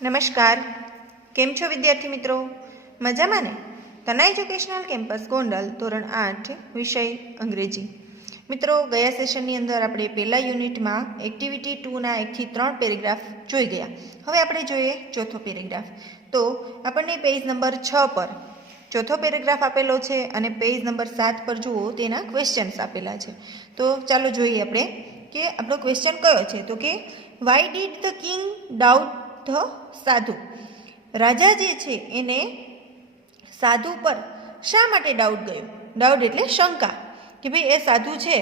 નમસ્કાર, કેમ છો વિદ્યાર્થી મિત્રો? મજામાં ને? તના એજ્યુકેશનલ કેમ્પસ ગોંડલ ધોરણ 8 વિષય અંગ્રેજી. મિત્રો, ગયા સેશનની અંદર આપણે પહેલા યુનિટમાં એક્ટિવિટી 2ના 1 થી 3 પેરેગ્રાફ જોઈ ગયા. હવે આપણે જોઈએ ચોથો પેરેગ્રાફ. તો આપણને પેજ નંબર 6 પર ચોથો પેરેગ્રાફ આપેલો છે અને પેજ નંબર 7 પર જુઓ તેના ક્વેશ્ચન્સ આપેલા છે. તો ચાલો જોઈએ આપણે કે આપણો ક્વેશ્ચન કયો છે. તો કે why did the king doubt the સાધુ? રાજા જે છે એને સાધુ પર શા માટે ડાઉટ ગયો? ડાઉટ એટલે શંકા કે ભાઈ એ સાધુ છે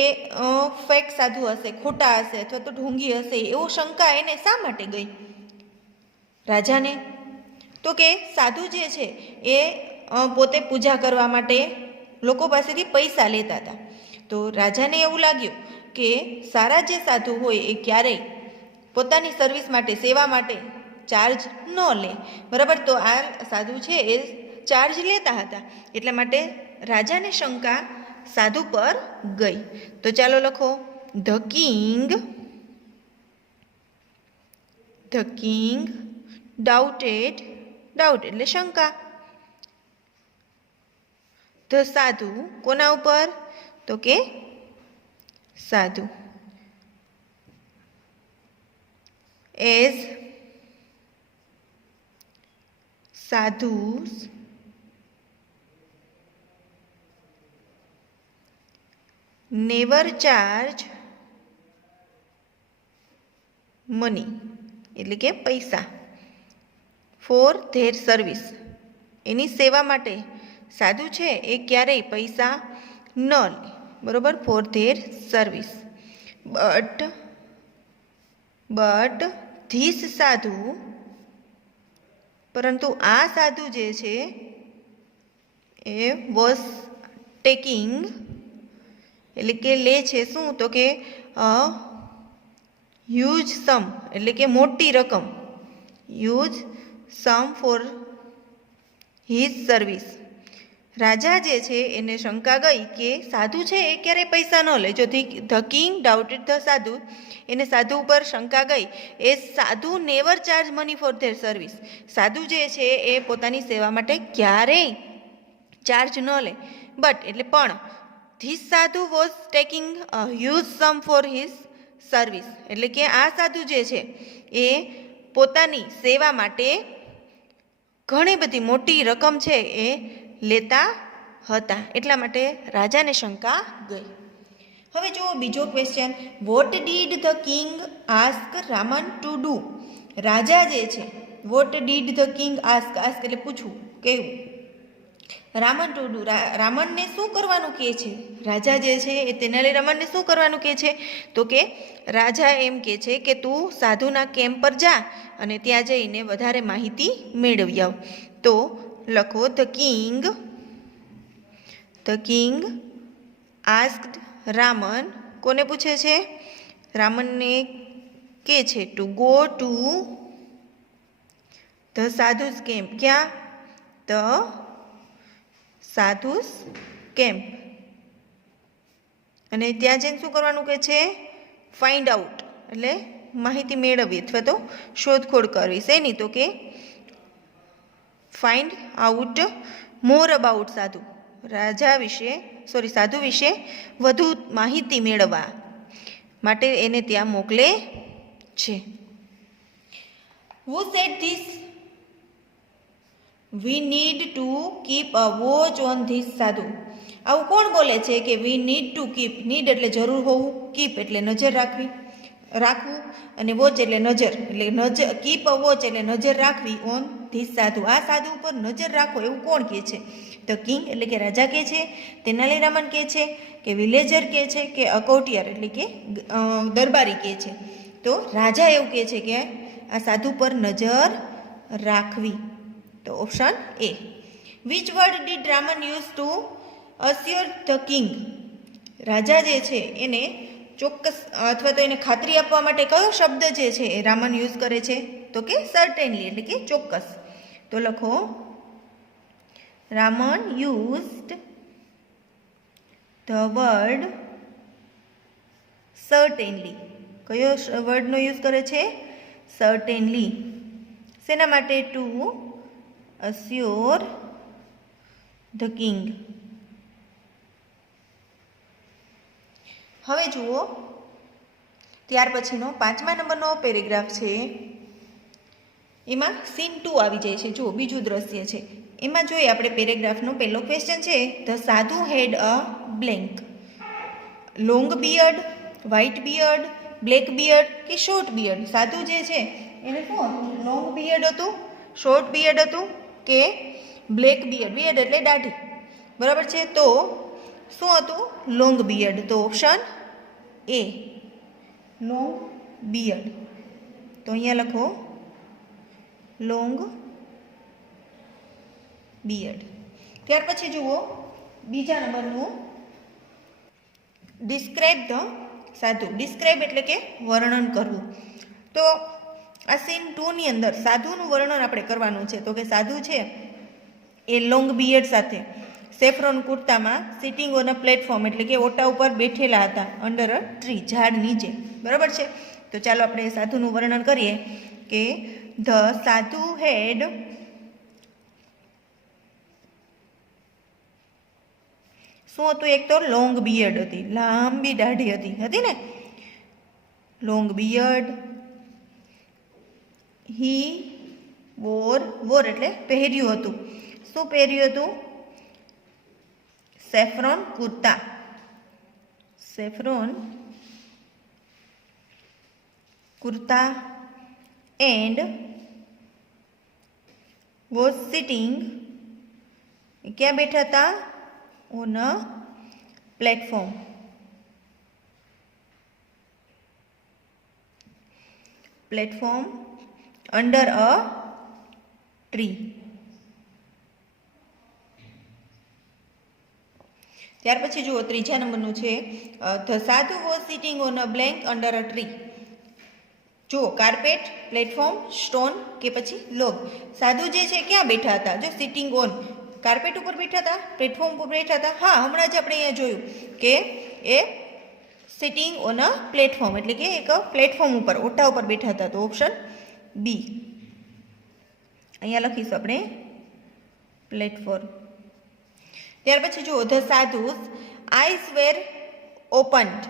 એ ફેક સાધુ હશે, ખોટા હશે અથવા તો ઢોંગી હશે, એવો શંકા એને શા માટે ગઈ રાજાને? તો કે સાધુ જે છે એ પોતે પૂજા કરવા માટે લોકો પાસેથી પૈસા લેતા હતા. તો રાજાને એવું લાગ્યું કે સારા જે સાધુ હોય એ ક્યારેય પોતાની સર્વિસ માટે, સેવા માટે ચાર્જ ન લે, બરાબર? તો આ સાધુ છે એ ચાર્જ લેતા હતા, એટલા માટે રાજાને શંકા સાધુ પર ગઈ. તો ચાલો લખો, ધ કિંગ ડાઉટેડ, ડાઉટ એટલે શંકા, ધ સાધુ કોના ઉપર? તો કે સાધુ. As sadhus never charge money એટલે કે પૈસા for their service, એની સેવા માટે સાધુ છે એ ક્યારેય પૈસા ન લે, બરોબર? for their service. but this સાધુ, પરંતુ આ સાધુ જે છે એ વોઝ ટેકિંગ એટલે કે લે છે શું? તો કે હ્યુજ સમ એટલે કે મોટી રકમ, huge sum for his service. રાજા જે છે એને શંકા ગઈ કે સાધુ છે એ ક્યારેય પૈસા ન લે. જો ધ કિંગ ડાઉટેડ ધ સાધુ, એને સાધુ ઉપર શંકા ગઈ. એ સાધુ never charge money for there service, સાધુ જે છે એ પોતાની સેવા માટે ક્યારેય ચાર્જ ન લે. બટ એટલે પણ this sadhu was taking a huge sum for his service, એટલે કે આ સાધુ જે છે એ પોતાની સેવા માટે ઘણી બધી મોટી રકમ છે એ લેતા હતા, એટલા માટે રાજાને શંકા ગઈ. હવે જુઓ બીજો question. What did the king ask Raman to do? રાજા જે છે, what did the king ask, ask એટલે પૂછવું, કહેવું, રામન ટુ ડુ, રામનને શું કરવાનું કહે છે? રાજા જે છે એ તેનાલી રામનને શું કરવાનું કહે છે? તો કે રાજા એમ કહે છે કે તું સાધુના કેમ્પ પર જા અને ત્યાં જઈને વધારે માહિતી મેળવી આવ. તો લખો, ધ કિંગ આસ્ક્ડ રામન, કોને પૂછે છે? રામનને કહે છે to go to the sadhus camp. ક્યાં? The sadhus camp. અને ત્યાં જઈને શું કરવાનું કહે છે? ફાઇન્ડ આઉટ એટલે માહિતી મેળવવી અથવા તો શોધખોળ કરવી. શેની? તો કે ફાઇન્ડ આઉટ મોર અબાઉટ સાધુ, રાજા વિશે સાધુ વિશે વધુ માહિતી મેળવવા માટે એને ત્યાં મોકલે છે. Who said this? We need to keep a watch on this sadhu. આવું કોણ બોલે છે કે we need to keep? need એટલે જરૂર હોવું, keep એટલે નજર રાખવી, રાખવું, અને વોચ એટલે નજર, એટલે નજર, કીપ અ વોચ એટલે નજર રાખવી ઓન ધીસ સાધુ, આ સાધુ ઉપર નજર રાખો, એવું કોણ કહે છે? ધ કિંગ એટલે કે રાજા કહે છે, તેનાલી રામન કહે છે, કે વિલેજર કહે છે, કે અકોટિયર એટલે કે દરબારી કહે છે? તો રાજા એવું કહે છે કે આ સાધુ પર નજર રાખવી. તો option A. Which word did Raman use to assure the king? રાજા જે છે એને ચોક્કસ અથવા તો એને ખાતરી આપવા માટે કયો શબ્દ જે છે એ રામન યુઝ કરે છે? તો કે સર્ટેનલી એટલે કે ચોક્કસ. તો લખો, Raman used the word certainly. કયો વર્ડનો યુઝ કરે છે? સર્ટેનલી. શેના માટે? To assure the king. હવે જુઓ, ત્યાર પછીનો 5મા નંબરનો પેરેગ્રાફ છે, એમાં સીન 2 આવી જાય છે. જુઓ, બીજું દ્રશ્ય છે. એમાં જોઈએ આપણે પેરેગ્રાફનો પહેલો ક્વેશ્ચન છે, the sadhu had a blank. Long beard, white beard, black beard કે શોર્ટ બિયર્ડ? સાધુ જે છે એને શું હતું? લોંગ બિયર્ડ હતું, શોર્ટ બિયર્ડ હતું કે બ્લેક બિયર્ડ? બિયર્ડ એટલે દાઢી, બરાબર છે. તો શું હતું? Long beard. તો ઓપ્શન એ, લોંગ બિયર્ડ. તો અહીંયા લખો લોંગ બિયર્ડ. ત્યાર પછી જુઓ બીજા નંબરનું, ડિસ્ક્રાઇબ ધ સાધુ. ડિસ્ક્રાઇબ એટલે કે વર્ણન કરવું. તો આ સીન 2 ની અંદર સાધુનું વર્ણન આપણે કરવાનું છે. તો કે સાધુ છે એ લોંગ બિયર્ડ સાથે સેફ્રોન કુર્તામાં સિટિંગ ઓન અ પ્લેટફોર્મ એટલે કે ઓટા ઉપર બેઠેલા હતા, અંડર અ ટ્રી, ઝાડ નીચે, બરાબર છે. તો ચાલો આપણે સાધુનું વર્ણન કરીએ કે ધ સાધુ હેડ શું હતું? એક તો લોંગ બિયર્ડ હતી, લાંબી દાઢી હતી ને, લોંગ બિયર્ડ. હી વોર એટલે પહેર્યું હતું. શું પહેર્યું હતું? Saffron kurta. Saffron kurta. And was sitting, ક્યાં બેઠા હતા? On a platform. Platform under a tree. ત્યાર પછી જુઓ ત્રીજા નંબરનું છે, ધ સાધુ was sitting on a blank under a tree. જુઓ, કાર્પેટ, પ્લેટફોર્મ, સ્ટોન કે પછી લોગ. સાધુ જે છે ક્યાં બેઠા હતા? જો સિટિંગ ઓન, કાર્પેટ ઉપર બેઠા હતા, પ્લેટફોર્મ ઉપર બેઠા હતા. હા, હમણાં જ આપણે અહીંયા જોયું કે એ સિટિંગ ઓન અ પ્લેટફોર્મ એટલે કે એક પ્લેટફોર્મ ઉપર, ઓટા ઉપર બેઠા હતા. તો ઓપ્શન બી. અહીંયા લખીશું આપણે પ્લેટફોર્મ. ત્યાર પછી જુઓ, the sadhus eyes were opened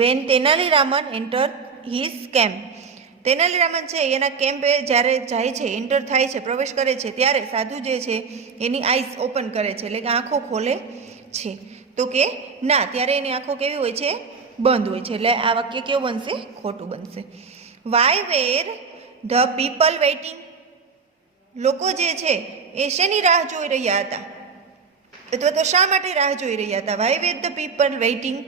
when Tenaliraman enter his camp. Tenaliraman છે એના કેમ્પે જ્યારે જાય છે, એન્ટર થાય છે, પ્રવેશ કરે છે, ત્યારે સાધુ જે છે એની આઈસ ઓપન કરે છે, એટલે કે આંખો ખોલે છે. તો કે ના, ત્યારે એની આંખો કેવી હોય છે? બંધ હોય છે. એટલે આ વાક્ય કેવું બનશે? ખોટું બનશે. Why were the people waiting. લોકો જે છે એ શેની રાહ જોઈ રહ્યા હતા? અથવા તો શા માટે રાહ જોઈ રહ્યા હતા? Why were the people waiting.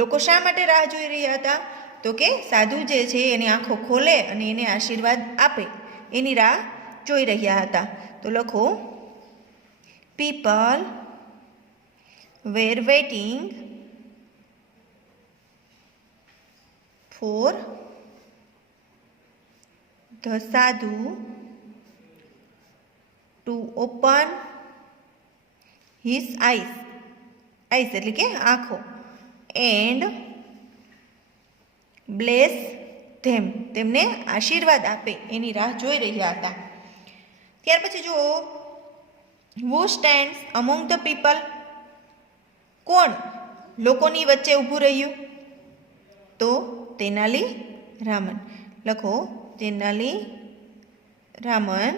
લોકો શા માટે રાહ જોઈ રહ્યા હતા? તો કે સાધુ જે છે એની આંખો ખોલે અને એને આશીર્વાદ આપે એની રાહ જોઈ રહ્યા હતા. તો લખો people were waiting for the sadhu to open his eyes. Eyes એટલે કે આંખો. એન્ડ બ્લેસ ધેમ, તેમને આશીર્વાદ આપે એની રાહ જોઈ રહ્યા હતા. ત્યાર પછી જુઓ, હુ સ્ટેન્ડ્સ અમોંગ ધ પીપલ. કોણ લોકોની વચ્ચે ઊભું રહ્યું? તો તેનાલી રામન. લખો Tenali Raman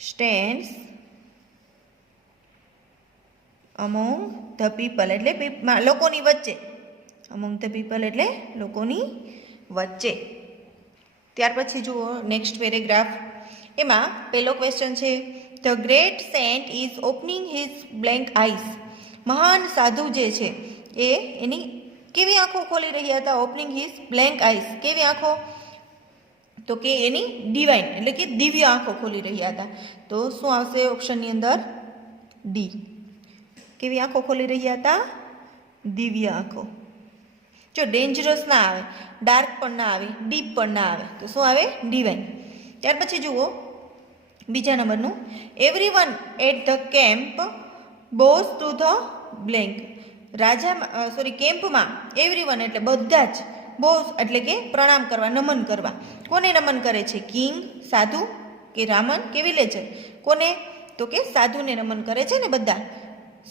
stands among the people એટલે લોકોની વચ્ચે. અમોંગ ધ પીપલ એટલે લોકોની વચ્ચે. ત્યાર પછી જુઓ નેક્સ્ટ પેરેગ્રાફ. એમાં પહેલો ક્વેશ્ચન છે, the great saint is opening his blank eyes. મહાન સાધુ જે છે એ એની કેવી આંખો ખોલી રહ્યા હતા? Opening his blank eyes. કેવી આંખો? તો કે એની ડિવાઇન એટલે કે દિવ્ય આંખો ખોલી રહ્યા હતા. તો શું આવશે ઓપ્શનની અંદર? ડી. કેવી આંખો ખોલી રહ્યા હતા? દિવ્ય આંખો. જો ડેન્જરસ ના આવે, ડાર્ક પણ ના આવે, ડીપ પણ ના આવે, તો શું આવે? ડિવાઇન. ત્યાર પછી જુઓ બીજા નંબરનું, everyone at the camp bows to the blank. કેમ્પમાં એવરીવન એટલે બધા જ બોસ એટલે કે પ્રણામ કરવા, નમન કરવા. કોને નમન કરે છે? કિંગ, સાધુ કે રામન કે વિલેજર? કોને? તો કે સાધુને નમન કરે છે ને બધા.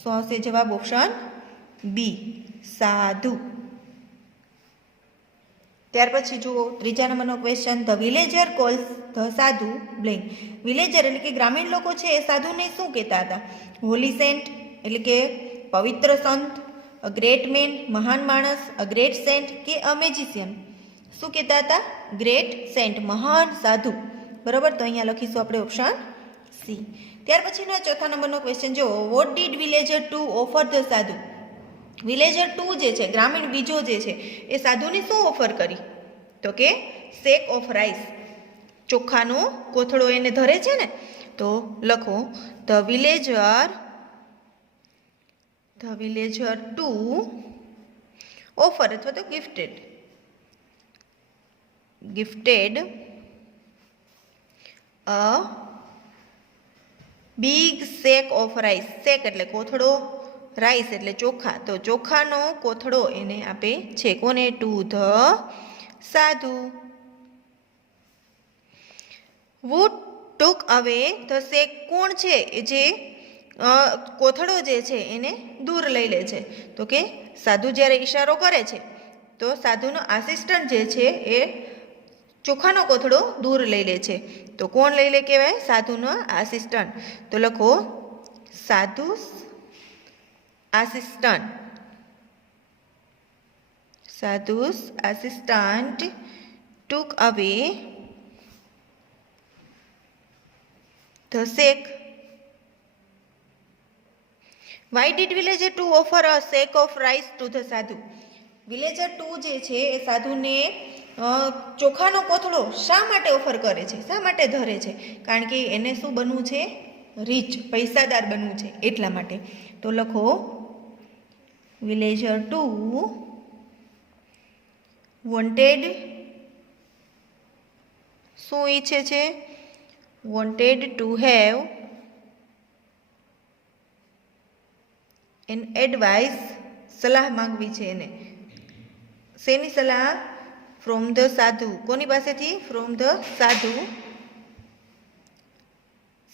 શું આવશે જવાબ? ઓપ્શન બી, સાધુ. ત્યાર પછી જુઓ ત્રીજા નંબરનો question. The villager calls the sadhu blank. Villager એટલે કે ગ્રામીણ લોકો છે એ સાધુને શું કહેતા હતા? હોલી સેન્ટ એટલે કે પવિત્ર સંત, અ ગ્રેટ મેન મહાન માણસ, અ ગ્રેટ સેન્ટ કે અ મેજિશિયન? શું કહેતા હતા? ગ્રેટ સેન્ટ, મહાન સાધુ. બરાબર, તો અહીંયા લખીશું આપણે ઓપ્શન સી. ત્યાર પછીના ચોથા નંબરનો ક્વેશ્ચન જો. What did villager two offer the sadhu? Villager two જે છે, ગ્રામીણ બીજો જે છે, એ સાધુને શું ઓફર કરી? તો કે શેક ઓફ રાઈસ, ચોખાનો કોથળો એને ધરે છે ને. તો લખો ધ વિલેજર ટુ ઓફર અથવા તો gifted a big sack of rice. Sack એટલે કોથળો, રાઈસ એટલે ચોખા, તો ચોખાનો કોથળો એને આપે છે. કોને? ટુ ધ સાધુ. વુ ટુક અવે ધ શેક? કોણ છે જે કોથળો જે છે એને દૂર લઈ લે છે? તો કે સાધુ જ્યારે ઈશારો કરે છે તો સાધુનો આસિસ્ટન્ટ જે છે એ ચોખાનો કોથળો દૂર લઈ લે છે. તો કોણ લઈ લે કહેવાય? સાધુનો આસિસ્ટન્ટ. તો લખો સાધુ assistant. Sadhu's assistant took away the sack. Why did villager 2 offer a sack of rice to the sadhu? Villager 2 જે છે એ સાધુને ચોખાનો કોથળો શા માટે ઓફર કરે છે? શા માટે ધરે છે? કારણ કે એને શું બનવું છે? રીચ, પૈસાદાર બનવું છે એટલા માટે. તો લખો વિલેજર 2 વોન્ટેડ, શું ઈચ્છે છે? Wanted to have an advice, સલાહ માંગવી છે એને. શેની સલાહ? ફ્રોમ ધ સાધુ. કોની પાસેથી? ફ્રોમ ધ સાધુ.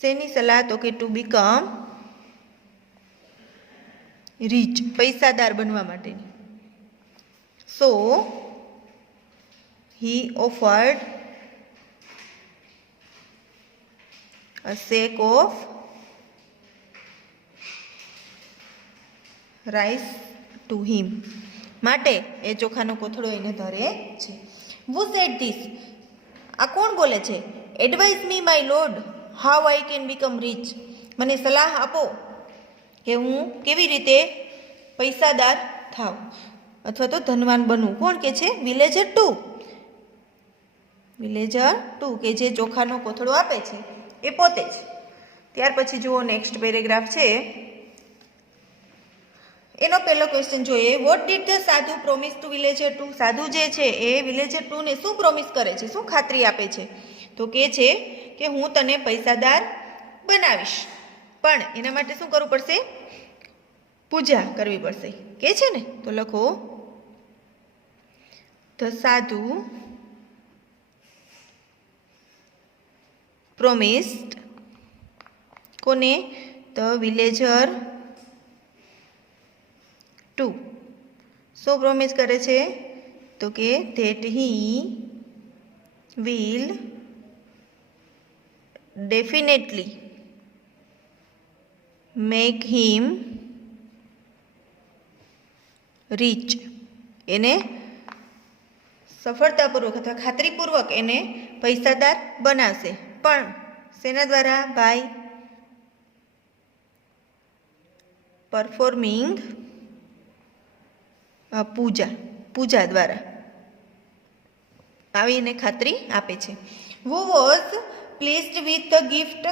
શેની સલાહ? તો કે ટુ બીકમ રીચ, પૈસાદાર બનવા માટેની. સો he offered a sack of rice to him. માટે એ ચોખાનો કોથળો એને ધરે છે. Who said this? આ કોણ બોલે છે? Advise me my lord how I can become rich. મને સલાહ આપો કે હું કેવી રીતે પૈસાદાર થાવ અથવા તો ધનવાન બનવું. કોણ કે છે? વિલેજર 2. વિલેજર 2 કે જે ચોખાનો કોથળો આપે છે એ પોતે જ. ત્યાર પછી જુઓ નેક્સ્ટ પેરેગ્રાફ છે એનો પહેલો ક્વેશ્ચન જોઈએ. વોટ ડીડ ધ સાધુ પ્રોમિસ ટુ વિલેજર 2? સાધુ જે છે એ વિલેજર 2 ને શું પ્રોમિસ કરે છે? શું ખાતરી આપે છે? તો કે છે કે હું તને પૈસાદાર બનાવીશ, પણ એના માટે શું કરવું પડશે? પૂજા કરવી પડશે કે છે ને. તો લખો ધ સાધુ પ્રોમિસ્ડ, કોને? The villager 2. શું પ્રોમિસ કરે છે? તો કે that he will definitely make him rich. એને સફળતાપૂર્વક અથવા ખાતરીપૂર્વક એને પૈસાદાર બનાવશે. પણ શેના દ્વારા? બાય પરફોર્મિંગ પૂજા દ્વારા આવી એને ખાતરી આપે છે. Who was pleased with the gift?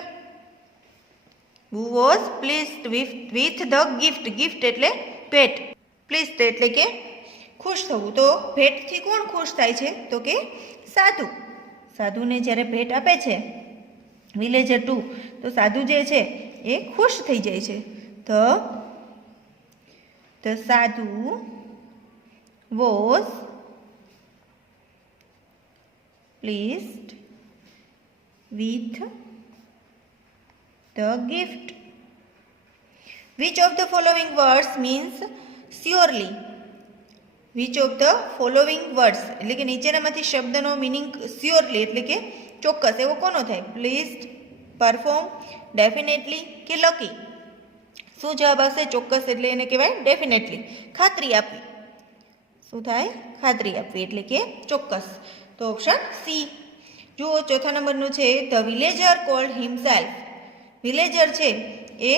Who was pleased with the gift? gift એટલે ભેટ. પ્લીઝડ એટલે કે ખુશ થવું. તો ભેટથી કોણ ખુશ થાય છે? તો કે સાધુ. સાધુને જ્યારે ભેટ આપે છે વિલેજર 2 તો સાધુ જે છે એ ખુશ થઈ જાય છે. The સાધુ was pleased with the gift. Which of the following words means surely? Which of the following words એટલે કે નીચેનામાંથી શબ્દનો મીનિંગ સ્યોરલી એટલે કે ચોક્કસ એવો કોનો થાય? પ્લીઝડ, પરફોર્મ, ડેફિનેટલી કે લકી? શું જવાબ આવશે? ચોક્કસ એટલે એને કહેવાય ડેફિનેટલી, ખાતરી આપવી. શું થાય? ખાતરી આપવી એટલે કે ચોક્કસ. તો ઓપ્શન સી. જુઓ ચોથા નંબરનું છે the villager cold himself. Villager છે એ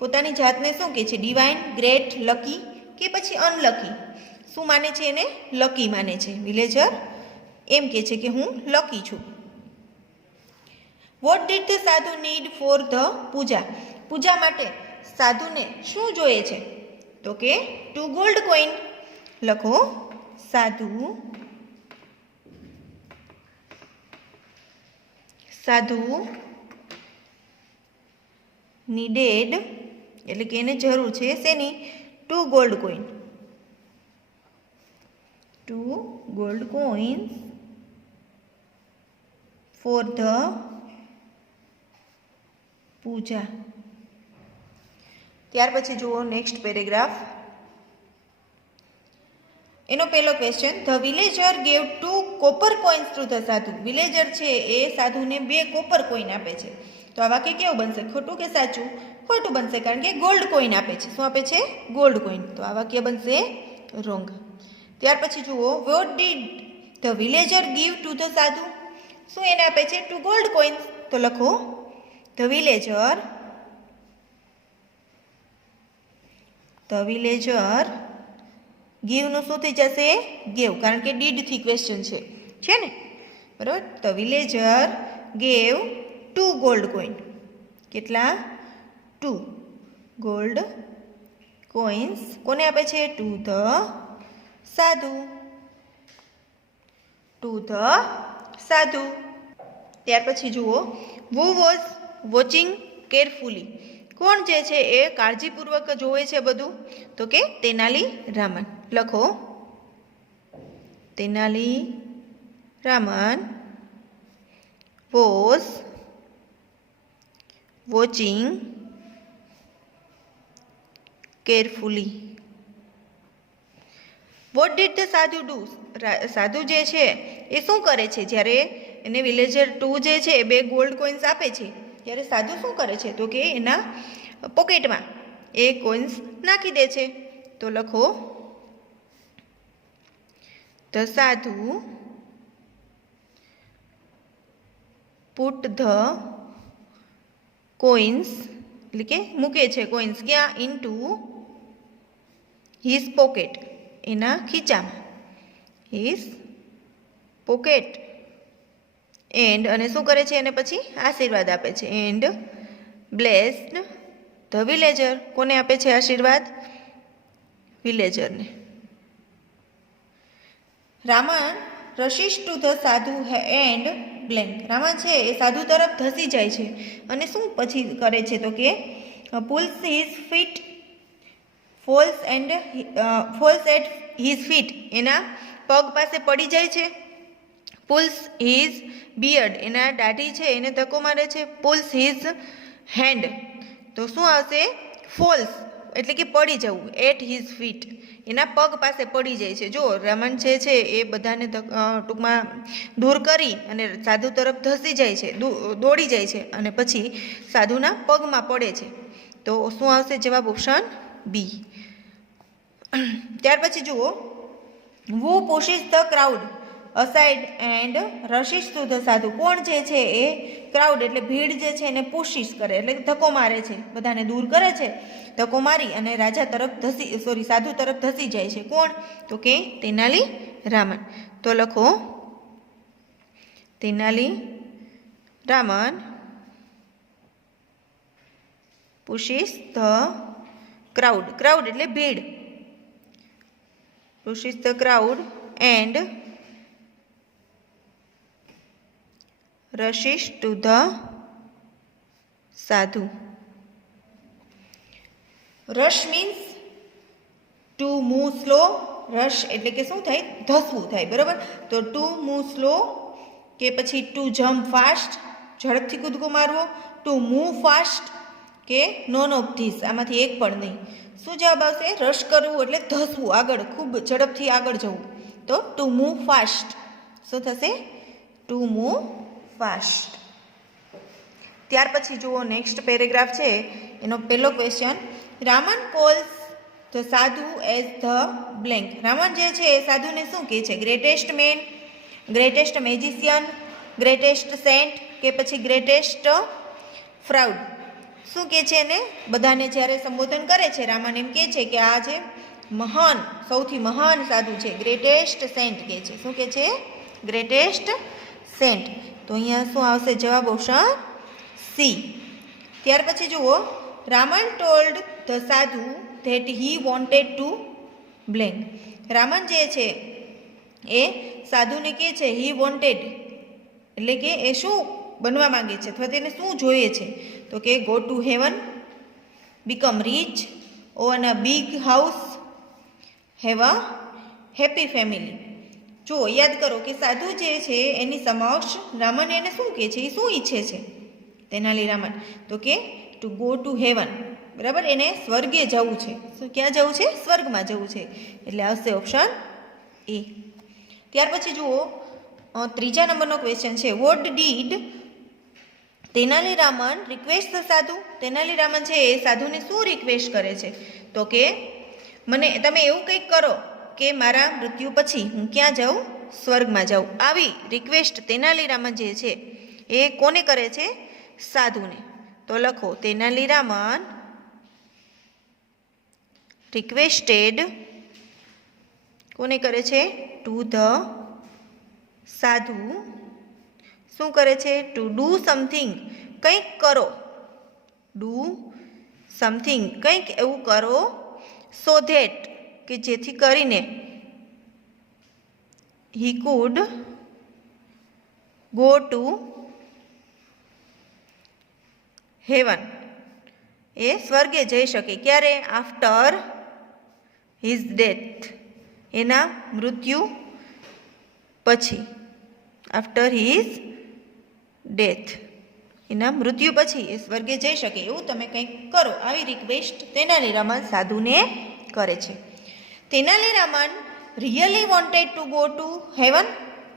પોતાની જાતને શું કહે છે? ડિવાઇન, ગ્રેટ, લકી કે પછી અનલકી? શું માને છે? એને લકી માને છે. વિલેજર એમ કહે છે કે હું લકી છું. વોટ ડીડ ધ સાધુ નીડ ફોર ધ પૂજા? પૂજા માટે સાધુને શું જોઈએ છે? તો કે 2 ગોલ્ડ કોઈન. લખો સાધુ નીડેડ એટલે કે એને જરૂર છે શેની? 2 gold coin. 2 gold coins for the પૂજા. ત્યાર પછી જુઓ નેક્સ્ટ પેરેગ્રાફ. એનો પહેલો question the villager gave 2 copper coins to the sadhu. Villager છે એ સાધુને 2 કોપર કોઈન આપે છે. તો આ વાક્ય કેવું બનશે? ખોટું કે સાચું? ખોટું બનશે, કારણ કે ગોલ્ડ કોઈન આપે છે. શું આપે છે? Gold coin. તો આ વાક્ય બનશે રોંગ. ત્યાર પછી જુઓ vote did the villager give to the સાધુ? શું એને આપે છે? 2 ગોલ્ડ કોઇન્સ. તો લખો ધ વિલેજર ગીવનું શું થઈ જશે? ગેવ, કારણ કે ડીડથી ક્વેશ્ચન છે ને, બરાબર? The villager gave 2 gold coin. કેટલા? 2 ગોલ્ડ કોઇન્સ. કોને આપે છે? ટુ ધ સાધુ. ત્યાર પછી જુઓ who was watching carefully. કોણ જે છે એ કાળજીપૂર્વક જોવે છે બધું? તો કે તેનાલી રામન. લખો Tenali Raman was watching carefully. Vote did the સાધુ ડુ? સાધુ જે છે એ શું કરે છે? જ્યારે એને વિલેજર 2 જે છે એ 2 ગોલ્ડ કોઇન્સ આપે છે ત્યારે સાધુ શું કરે છે? તો કે એના પોકેટમાં એ કોઇન્સ નાખી દે છે. તો લખો ધ સાધુ પુટ ધ કોઇન્સ એટલે કે મૂકે છે કોઇન્સ ક્યાં? Into his pocket. એના ખીચામાં. His pocket. એન્ડ અને શું કરે છે? એને પછી આશીર્વાદ આપે છે. And blessed the villager. કોને આપે છે આશીર્વાદ? વિલેજરને. રામન રશિસ ટુ ધ સાધુ એન્ડ બ્લેન્ક. રામન છે એ સાધુ તરફ ધસી જાય છે અને શું પછી કરે છે? તો કે pulls his feet falls at his feet. એના પગ પાસે પડી જાય છે. Pulls his beard. એના દાઢી છે એને ધક્કો મારે છે. Pulls his hand. તો શું આવશે? ફોલ્સ એટલે કે પડી જવું. એટ હિઝ ફીટ એના પગ પાસે પડી જાય છે. જો રામન છે એ બધાને ટૂંકમાં દૂર કરી અને સાધુ તરફ ધસી જાય છે, દોડી જાય છે અને પછી સાધુના પગમાં પડે છે. તો શું આવશે જવાબ? Option B. ત્યાર પછી જુઓ who pushes the crowd aside and rushes to the સાધુ. કોણ જે છે એ ક્રાઉડ એટલે ભીડ જે છે એને પુશિશ કરે એટલે ધક્કો મારે છે, બધાને દૂર કરે છે. ધક્કો મારી અને સાધુ તરફ ધસી જાય છે. કોણ? તો કે તેનાલી રામન. તો લખો Tenali Raman pushes the crowd. Crowd એટલે ભીડ. pushes the crowd and rushes to the sadhu. Rush means to move slow. Rush એટલે કે શું થાય? ધસવું થાય, બરાબર? તો ટુ મૂવ સ્લો કે પછી ટુ જમ્પ ફાસ્ટ, ઝડપથી કૂદકો મારવો, ટુ મૂવ ફાસ્ટ કે નોન ઓફ ધીસ, આમાંથી એક પણ નહીં. શું જવાબ આવશે? રશ કરવું એટલે ધસવું, આગળ ખૂબ ઝડપથી આગળ જવું. તો ટુ મૂવ ફાસ્ટ. શું થશે? To move fast. ત્યાર પછી જુઓ નેક્સ્ટ પેરેગ્રાફ છે એનો પહેલો question. Raman calls the sadhu as the blank. Raman જે છે એ સાધુને શું કહે છે? Greatest man, greatest magician, greatest saint કે પછી ગ્રેટેસ્ટ ફ્રાઉડ. શું કહે છે એને? બધાને જ્યારે સંબોધન કરે છે રામન એમ કહે છે કે આ જે મહાન, સૌથી મહાન સાધુ છે, ગ્રેટેસ્ટ સેન્ટ કહે છે. શું કહે છે? Greatest saint. તો અહીંયા શું આવશે જવાબ? Option C. ત્યાર પછી જુઓ, Raman told the sadhu that he wanted to blank. Raman જે છે એ સાધુને કહે છે હી વોન્ટેડ એટલે કે એ શું બનવા માંગે છે અથવા તેને શું જોઈએ છે? તો કે go to heaven, become rich, own a big house, have a happy family. જો યાદ કરો કે સાધુ જે છે એની સમક્ષ રામન એને શું કહે છે? એ શું ઈચ્છે છે તેનાલી રામન? તો કે ટુ ગો ટુ હેવન. બરાબર, એને સ્વર્ગે જવું છે. શું, ક્યાં જવું છે? સ્વર્ગમાં જવું છે. એટલે આવશે ઓપ્શન એ. ત્યાર પછી જુઓ ત્રીજા નંબરનો ક્વેશ્ચન છે. What did Tenali Raman request the સાધુ. તેનાલી રામન છે એ સાધુને શું રિક્વેસ્ટ કરે છે? તો કે મને તમે એવું કંઈક કરો કે મારા મૃત્યુ પછી હું ક્યાં જાઉં? સ્વર્ગમાં જાઉં. આવી રિક્વેસ્ટ તેનાલી રામન જે છે એ કોને કરે છે? સાધુને. તો લખો, તેનાલી રામન રિક્વેસ્ટેડ કોને કરે છે? ટુ ધ સાધુ. શું કરે છે? ટુ ડુ સમથિંગ, કંઈક કરો. ડુ સમથિંગ, કંઈક એવું કરો. સો ધેટ, કે જેથી કરીને he could go to heaven, એ સ્વર્ગે જઈ શકે. ક્યારે? આફ્ટર હિઝ ડેથ, એના મૃત્યુ પછી. આફ્ટર હિઝ ડેથ, એના મૃત્યુ પછી એ સ્વર્ગે જઈ શકે એવું તમે કંઈક કરો. આવી રિક્વેસ્ટ તેનાલી રામન સાધુને કરે છે. Tenali Raman really wanted to go to heaven.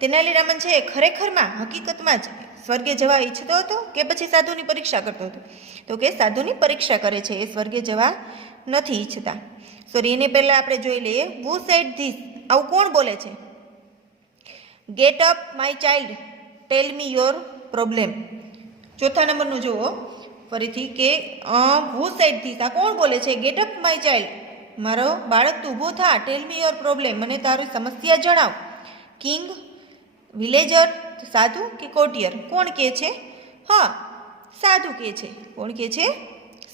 Tenali Raman છે ખરેખરમાં, હકીકતમાં જ સ્વર્ગે જવા ઈચ્છતો હતો કે પછી સાધુની પરીક્ષા કરતો હતો? તો કે સાધુની પરીક્ષા કરે છે, એ સ્વર્ગે જવા નથી ઈચ્છતા. સોરી, એને પહેલાં આપણે જોઈ લઈએ. હુ સેડ ધીસ, આવું કોણ બોલે છે? Get up my child, tell me your problem. ચોથા નંબરનું જુઓ ફરીથી કે હુ સેડ ધીસ, આ કોણ બોલે છે? ગેટ અપ માય ચાઇલ્ડ, મારો બાળક તું ઊભો થા. ટેલ મી યોર પ્રોબ્લેમ, મને તારી સમસ્યા જણાવ. કિંગ, વિલેજર, સાધુ કે કોટિયર? કોણ કહે છે? હા, સાધુ કહે છે. કોણ કહે છે?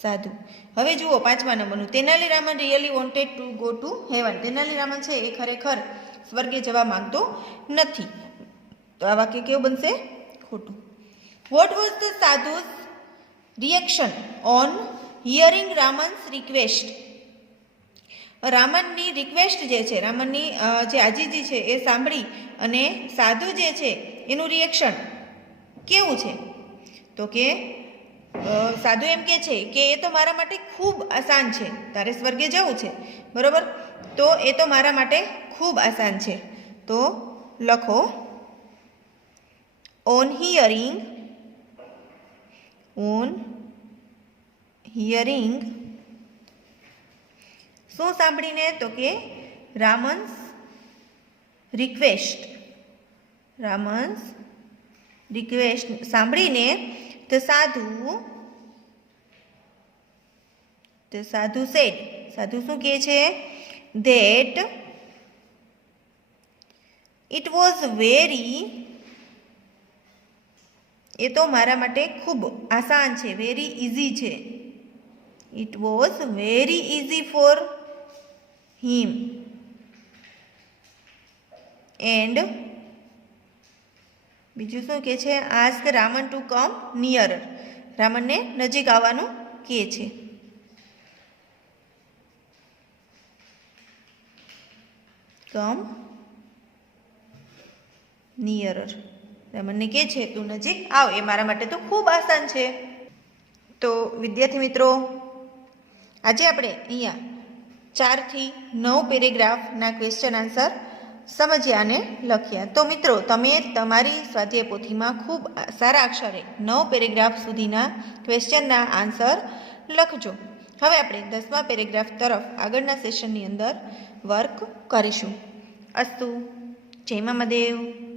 સાધુ. હવે જુઓ પાંચમા નંબરનું. Tenali Raman really wanted to go to heaven. Tenali Raman છે એ ખરેખર સ્વર્ગે જવા માંગતો નથી. તો આ વાક્ય કેવું બનશે? ખોટું. What was the sadhus reaction on hearing Raman's request. રામનની રિક્વેસ્ટ જે છે, રામનની જે આજીજી છે એ સાંભળી અને સાધુ જે છે એનું રિએક્શન કેવું છે? તો કે સાધુ એમ કહે છે કે એ તો મારા માટે ખૂબ આસાન છે. તારે સ્વર્ગે જવું છે, બરાબર? તો એ તો મારા માટે ખૂબ આસાન છે. તો લખો, ઓન હિયરિંગ શું સાંભળીને? તો કે રામન્સ રિક્વેસ્ટ સાંભળીને ધ સાધુ સેડ, સાધુ શું કહે છે? ધેટ ઇટ વોઝ વેરી, એ તો મારા માટે ખૂબ આસાન છે, વેરી ઇઝી છે. It was very easy for him and બીજું શું કહે છે? Ask Raman to come near, રામનને નજીક આવવાનું કહે છે. કમ નિયરર. રમણને કહે છે તું નજીક આવ, એ મારા માટે તો ખૂબ આસાન છે. તો વિદ્યાર્થી મિત્રો, આજે આપણે અહીંયા 4 થી 9 પેરેગ્રાફના ક્વેશ્ચન આન્સર સમજ્યા અને લખ્યા. તો મિત્રો, તમે તમારી સ્વાધ્યાય પોથીમાં ખૂબ સારા અક્ષરે 9 પેરેગ્રાફ સુધીના ક્વેશ્ચનના આન્સર લખજો. હવે આપણે 10મા પેરેગ્રાફ તરફ આગળના સેશનની અંદર વર્ક કરીશું. અસ્તુ. જય મહાદેવ.